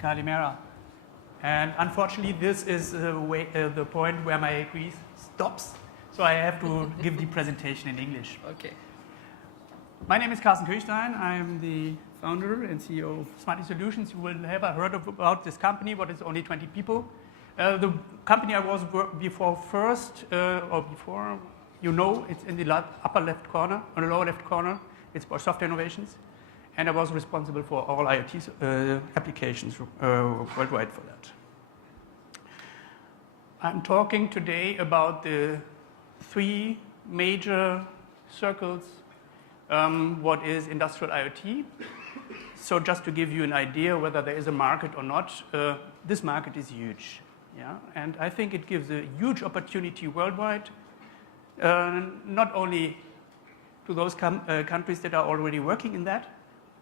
Kalimera. And unfortunately, this is the point where my Greece stops, so I have to give the presentation in English. Okay. My name is Karsten. I'm the founder and CEO of Smarty Solutions. You will have heard about this company, but it's only 20 people. The company I was before, it's in the upper left corner, on the lower left corner. It's for software innovations. And I was responsible for all IoT applications worldwide for that. I'm talking today about the three major circles, what is industrial IoT. So just to give you an idea whether there is a market or not, this market is huge. Yeah? And I think it gives a huge opportunity worldwide, not only to those countries that are already working in that,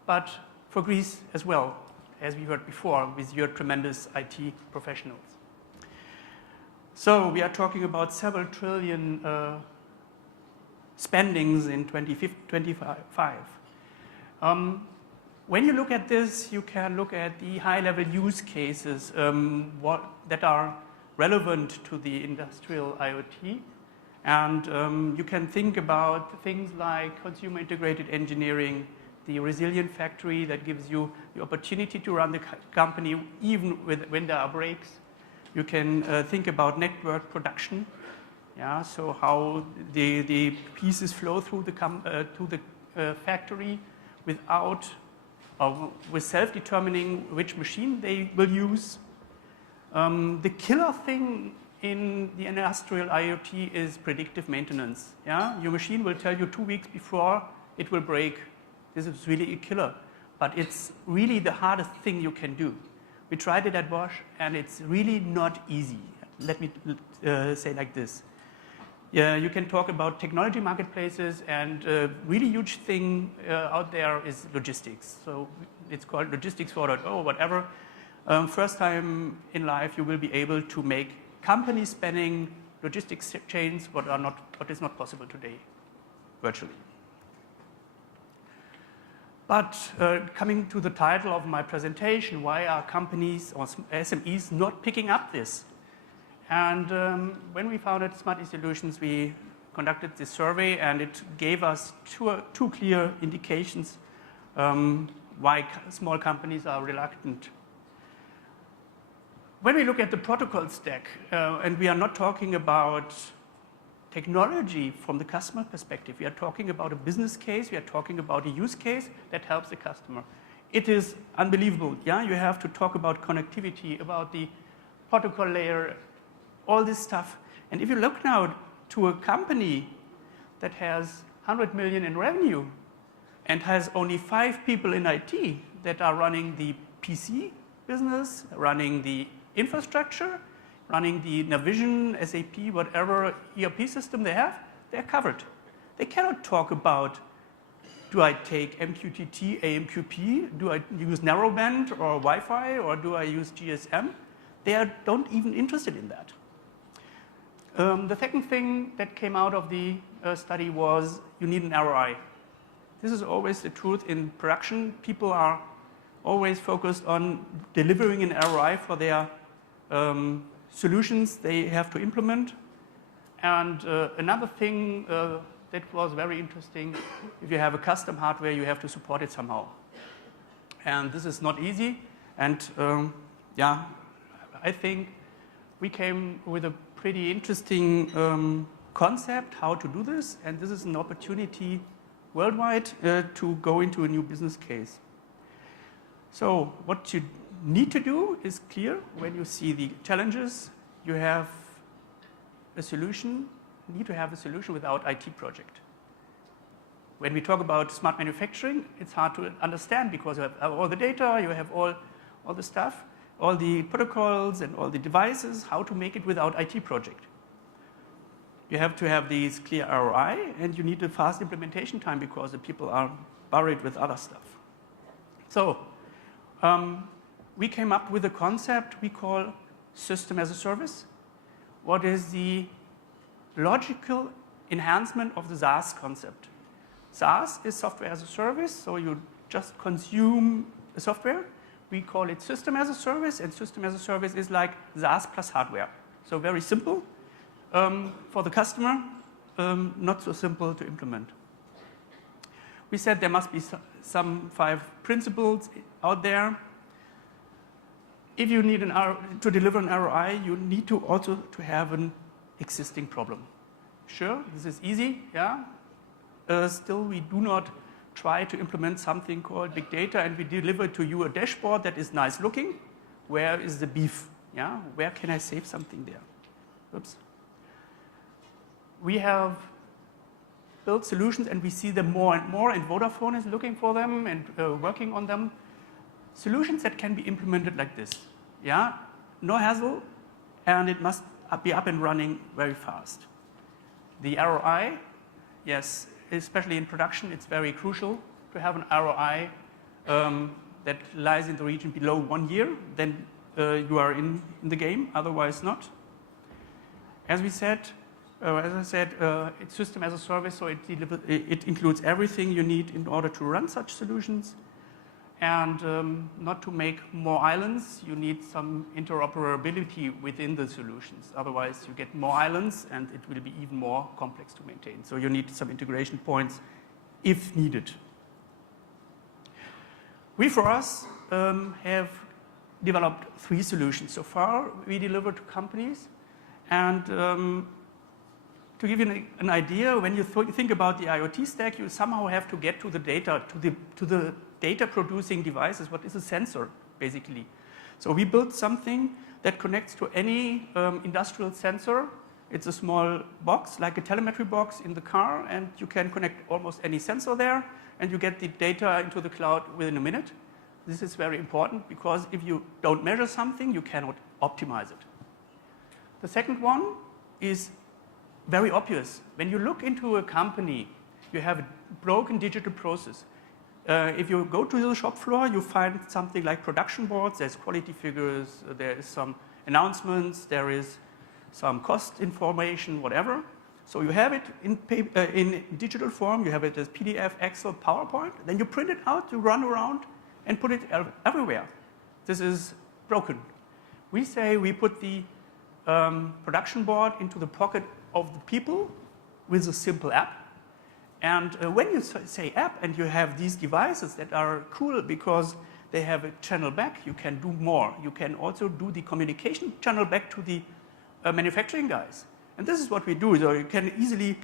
but for Greece as well, as we heard before, with your tremendous IT professionals. So we are talking about several trillion spendings in 2025. When you look at this, you can look at the high-level use cases that are relevant to the industrial IoT. And you can think about things like consumer integrated engineering, the resilient factory that gives you the opportunity to run the company even when there are breaks. You can think about network production, yeah, so how the pieces flow through the factory with self-determining which machine they will use. The killer thing in the industrial IoT is predictive maintenance. Yeah? Your machine will tell you 2 weeks before it will break. This is really a killer, but it's really the hardest thing you can do. We tried it at Bosch, and it's really not easy. Let me say like this. Yeah, you can talk about technology marketplaces, and a really huge thing out there is logistics. So it's called Logistics 4.0, whatever. First time in life, you will be able to make companies spanning logistics chains what is not possible today, virtually. But coming to the title of my presentation, why are companies or SMEs not picking up this? And when we founded Smarty Solutions, we conducted this survey, and it gave us two clear indications why small companies are reluctant. When we look at the protocol stack, and we are not talking about technology from the customer perspective, we are talking about a business case, we are talking about a use case that helps the customer. It is unbelievable. Yeah? You have to talk about connectivity, about the protocol layer, all this stuff. And if you look now to a company that has 100 million in revenue and has only 5 people in IT that are running the PC business, running the infrastructure, running the Navision, SAP, whatever ERP system they have, they're covered. They cannot talk about, do I take MQTT, AMQP, do I use narrowband or Wi-Fi, or do I use GSM? They are don't even interested in that. The second thing that came out of the study was you need an ROI. This is always the truth in production. People are always focused on delivering an ROI for their solutions they have to implement. And another thing that was very interesting, if you have a custom hardware, you have to support it somehow. And this is not easy. And yeah, I think we came with a pretty interesting concept how to do this. And this is an opportunity worldwide to go into a new business case. So what you need to do is clear. When you see the challenges, you have a solution, need to have a solution without IT project. When we talk about smart manufacturing, it's hard to understand because you have all the data, you have all the stuff, all the protocols and all the devices, how to make it without IT project. You have to have these clear ROI, and you need a fast implementation time because the people are buried with other stuff. So we came up with a concept we call system as a service. What is the logical enhancement of the SaaS concept? SaaS is software as a service, so you just consume a software, We call it system as a service, and system as a service is like SaaS plus hardware. So very simple for the customer, not so simple to implement. We said there must be some 5 principles out there. If you need to deliver an ROI, you need to also to have an existing problem. Sure, this is easy, yeah. Still, we do not try to implement something called big data and we deliver to you a dashboard that is nice looking. Where is the beef? Yeah, where can I save something there? Oops. We have built solutions and we see them more and more, and Vodafone is looking for them and working on them. Solutions that can be implemented like this. Yeah, no hassle, and it must be up and running very fast. The ROI, yes, especially in production, it's very crucial to have an ROI that lies in the region below 1 year. Then you are in the game, otherwise not. As I said, it's system as a service, so it includes everything you need in order to run such solutions. And not to make more islands, you need some interoperability within the solutions. Otherwise, you get more islands, and it will be even more complex to maintain. So you need some integration points if needed. We, for us, have developed 3 solutions so far. We deliver to companies. And to give you an idea, when you think about the IoT stack, you somehow have to get to the data, to the data-producing devices. What is a sensor, basically? So we built something that connects to any industrial sensor. It's a small box, like a telemetry box in the car, and you can connect almost any sensor there, and you get the data into the cloud within a minute. This is very important, because if you don't measure something, you cannot optimize it. The second one is very obvious. When you look into a company, you have a broken digital process. If you go to the shop floor, you find something like production boards, there's quality figures, there is some announcements, there is some cost information, whatever. So you have it in digital form, you have it as PDF, Excel, PowerPoint, then you print it out, you run around and put it everywhere. This is broken. We say we put the production board into the pocket of the people with a simple app. And when you say app and you have these devices that are cool because they have a channel back, you can do more. You can also do the communication channel back to the manufacturing guys. And this is what we do. So you can easily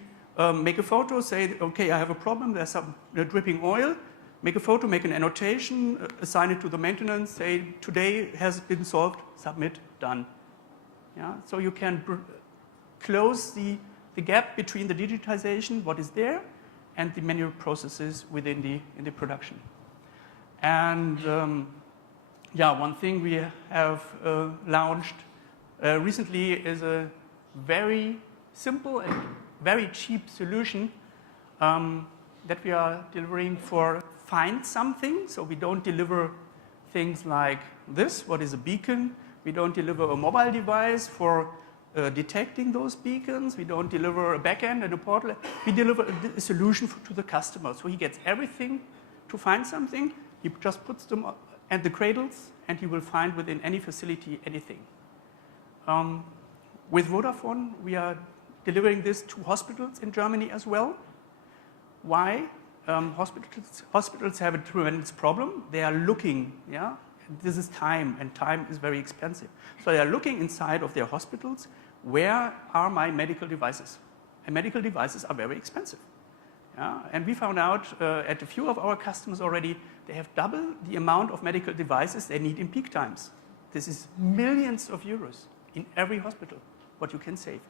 make a photo, say, okay, I have a problem, there's some dripping oil. Make a photo, make an annotation, assign it to the maintenance, say, today has been solved, submit, done. Yeah? So you can close the gap between the digitization, what is there, and the manual processes within the production. And one thing we have launched recently is a very simple and very cheap solution that we are delivering for find something. So we don't deliver things like this, what is a beacon. We don't deliver a mobile device for detecting those beacons. We don't deliver a backend and a portal. We deliver a solution to the customer. So he gets everything to find something. He just puts them at the cradles, and he will find within any facility anything. With Vodafone, we are delivering this to hospitals in Germany as well. Why? Hospitals have a tremendous problem. They are looking, yeah? This is time, and time is very expensive. So they are looking inside of their hospitals, where are my medical devices? And medical devices are very expensive. Yeah? And we found out at a few of our customers already, they have double the amount of medical devices they need in peak times. This is millions of euros in every hospital, what you can save.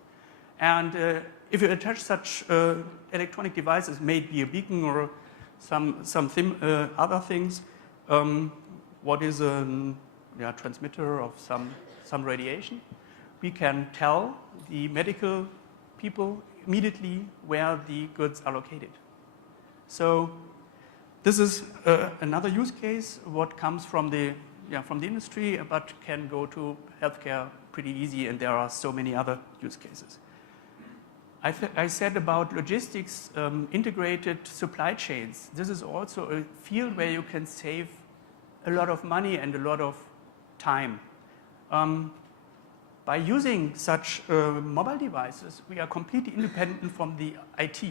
And if you attach such electronic devices, maybe a beacon or some other things, what is a transmitter of some radiation, we can tell the medical people immediately where the goods are located. So this is another use case, what comes from the industry, but can go to healthcare pretty easy, and there are so many other use cases. I said about logistics, integrated supply chains. This is also a field where you can save a lot of money and a lot of time. By using such mobile devices, we are completely independent from the IT.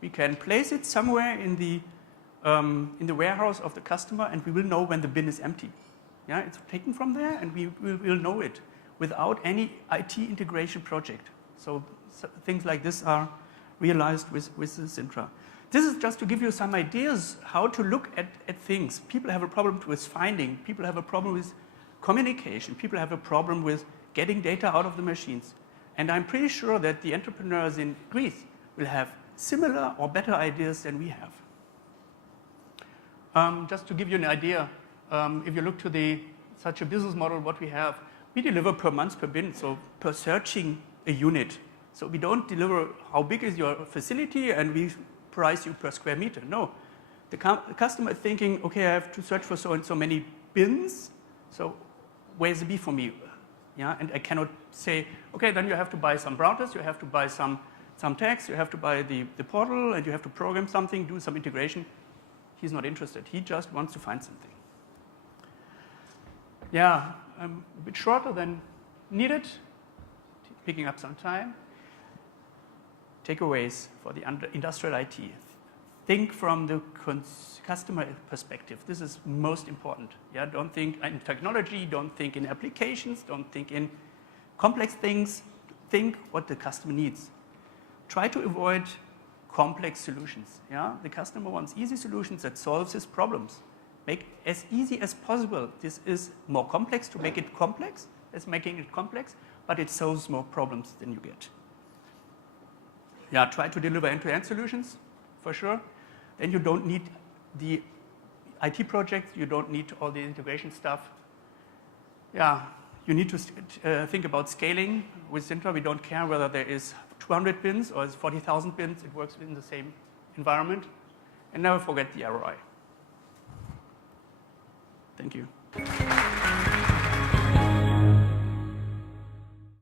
We can place it somewhere in the warehouse of the customer, and we will know when the bin is empty. Yeah, it's taken from there, and we will know it without any IT integration project. So things like this are realized with the Sintra. This is just to give you some ideas how to look at things. People have a problem with finding. People have a problem with communication. People have a problem with getting data out of the machines. And I'm pretty sure that the entrepreneurs in Greece will have similar or better ideas than we have. Just to give you an idea, if you look to such a business model, what we have, we deliver per month per bin, so per searching a unit. So we don't deliver how big is your facility and we price you per square meter. No, the customer is thinking, okay, I have to search for so and so many bins, so where's the B for me? Yeah, and I cannot say, okay, then you have to buy some routers, you have to buy some tags, you have to buy the portal, and you have to program something, do some integration. He's not interested. He just wants to find something. Yeah, a bit shorter than needed, picking up some time. Takeaways for the industrial IT. Think from the customer perspective. This is most important. Yeah, don't think in technology, don't think in applications, don't think in complex things. Think what the customer needs. Try to avoid complex solutions. Yeah, the customer wants easy solutions that solves his problems. Make as easy as possible. This is more complex to make it complex. It's making it complex, but it solves more problems than you get. Yeah, try to deliver end-to-end solutions, for sure. Then you don't need the IT projects, you don't need all the integration stuff. Yeah, you need to think about scaling. With Sintra, we don't care whether there is 200 bins or 40,000 bins, it works in the same environment. And never forget the ROI. Thank you.